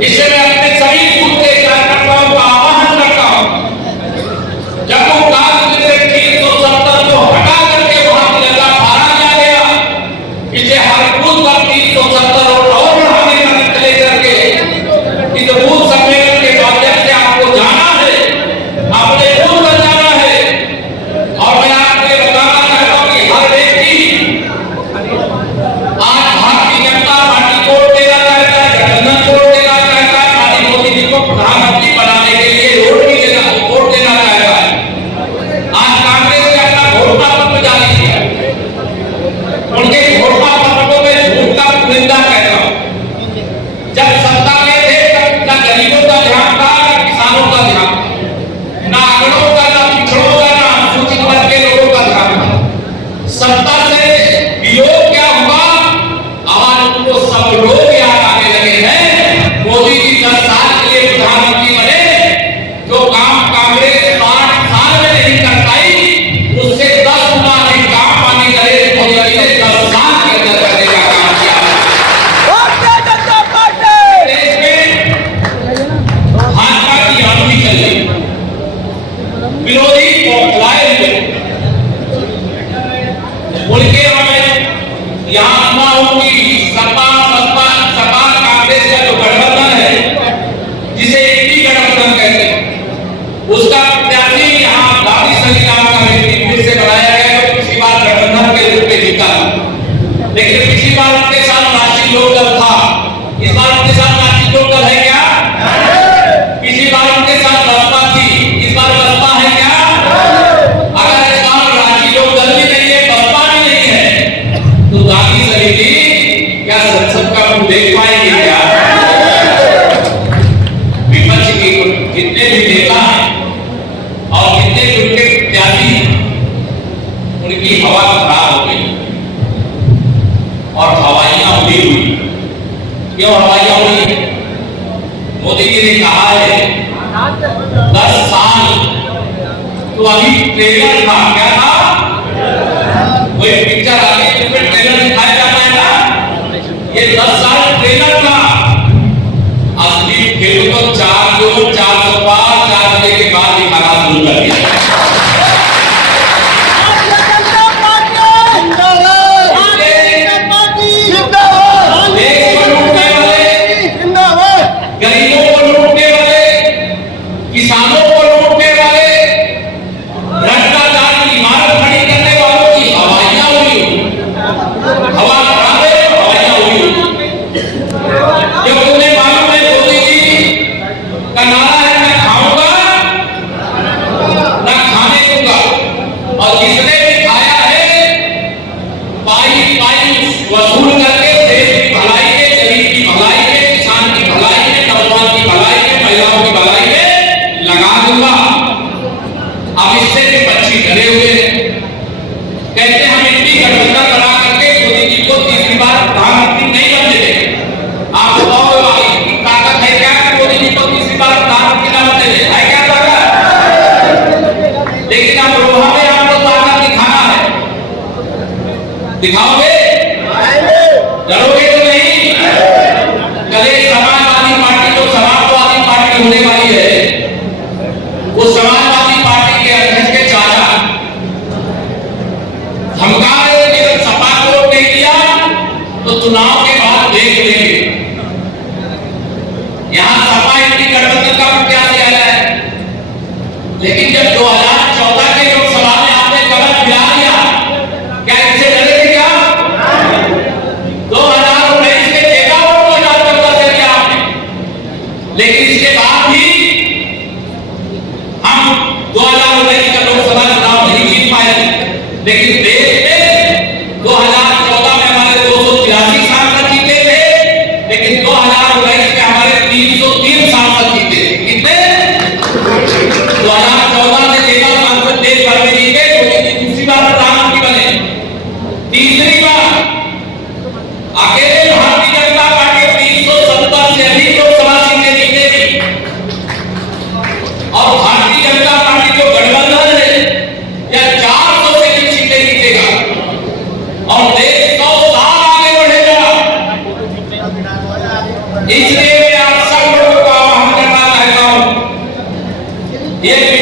इससे मैं अपने सभी बूथ के कार्यकर्ताओं का आह्वान करता हूं, जब वो कांग्रेस से 370 को हटा करके वहां की जगह 12 किया गया, इसे हर बूथ पर 370 और बढ़ाने का निकले करके इस बूथ सम्मेलन के माध्यम से आपको जाना है, अपने बूथ पर जाना है। और मैं आपको बताना चाहता हूं कि हर व्यक्ति आज भारतीय जनता पार्टी को देना चाहता है, गठबंधन को देना चाहता है, माननीय मोदी जी को प्रधानमंत्री बनाने के लिए वोट देना चाहता है। आज कांग्रेस ने अपना घोषणा पत्र जारी किया, उनके घोषणा पत्र को मैं झूठ का निंदा कहता हूं। जब सत्ता में थे तब न गरीबों का ध्यान था, न किसानों का ध्यान था, न अगड़ों का, न पिछड़ों का, न अनुसूचित वर्ग के लोगों का ध्यान था। सत्ता से वियोग क्या हुआ, आज उनको सब लोग याद आने लगे हैं। मोदी जी 10 साल के लिए प्रधानमंत्री बने, जो काम कांग्रेस 5 साल में नहीं कर पाई, उससे 10 गुना अधिक काम मानी नरेंद्र मोदी जी ने 10 साल के अंदर करने का काम किया। भारतीय जनता पार्टी देश में भाजपा की आंधी चल रही, विरोधी बौखलाए हुए, उनके यहाँ सुना हूं कि सपा कांग्रेस का जो गठबंधन है, जिसे इंडी गठबंधन कहते हैं, उसका प्रत्याशी यहाँ दादी सली नाम का व्यक्ति फिर से बनाया गया, जो पिछली बार गठबंधन के रूप में जीता। लेकिन पिछली बार उनके साथ राष्ट्रीय लोकदल था, इस बार उनके साथ राष्ट्रीय लोकदल है क्या? पिछली बार उनके साथ बसपा थी, इस बार बसपा है क्या? अगर इस बार राष्ट्रीय लोकदल भी नहीं है, बसपा भी नहीं है, तो दादी सली जी क्या संसद का मुंह देख पाएंगे क्या? विपक्ष के जितने भी नेता हैं और जितने भी उनके प्रत्याशी हैं, उनकी हवा खराब हो गई और हवाइयां उड़ी हुई। क्यों हवाइयां उड़ी? मोदी जी ने कहा है 10 साल, तो अभी ट्रेलर था, क्या था? कोई पिक्चर आ गई जिसमें ट्रेलर दिखाया जाता है ना, ये 10 साल ट्रेलर था। असली फिल्म तो 4 जून 4 बजे के बाद दिखाना शुरू कर दिया। देश को लूटने वाले, गरीबों को लूटने वाले, किसानों को लूटने वाले, भ्रष्टाचार की इमारत खड़ी करने वालों की हवाइयां उड़ी हुई, हवा खराब है, हवाइयां उड़ी हुई। जब उन्हें मालूम है मोदी जी का नारा है, मैं खाऊंगा ना खाने दूंगा, और जिसने भी खाया है पाई वसूल करके देश की भलाई में, गरीब की भलाई में, किसान की भलाई में, नौजवान की भलाई में, महिलाओं की भलाई में लगा दूंगा। अब इससे भी पक्षी डरे हुए हैं, कहते हम इंडी गठबंधन बना करके मोदी जी को तीसरी बार प्रधानमंत्री नहीं बनने देंगे। आप बताओ इतनी ताकत है क्या कि मोदी जी को तीसरी बार प्रधानमंत्री न बनने दें? है क्या ताकत? लेकिन अब रोहा में आपको ताकत दिखाना है, दिखाओगे? डरोगे तो नहीं? कल समाजवादी पार्टी जो समाजवादी पार्टी होने वाली है, वो समाजवादी पार्टी के अध्यक्ष के चाचा धमका रहे कि अगर सपा को नहीं दिया तो चुनाव के बाद देख लेंगे। यहां सपा इंडी गठबंधन का प्रत्याशी आया है, लेकिन जब 2014 के लोकसभा में आपने कमल गिरा दिया, क्या इससे डरेंगे क्या? 2019 के देगा वोट 2014 से दिया आपने, लेकिन इसके बाद भी हम 2019 का लोकसभा चुनाव नहीं जीत पाए। लेकिन देश में 2014 में हमारे 283 सांसद जीते थे, लेकिन 2019 में हमारे 303 सांसद जीते। कितने? 2014 में 13 सांसद देश भर में जीते, दूसरी बार प्रधानमंत्री बने। तीसरी बार अकेले भारतीय जनता पार्टी 370 से अधिक लोकसभा सीटें जीतेगी। ये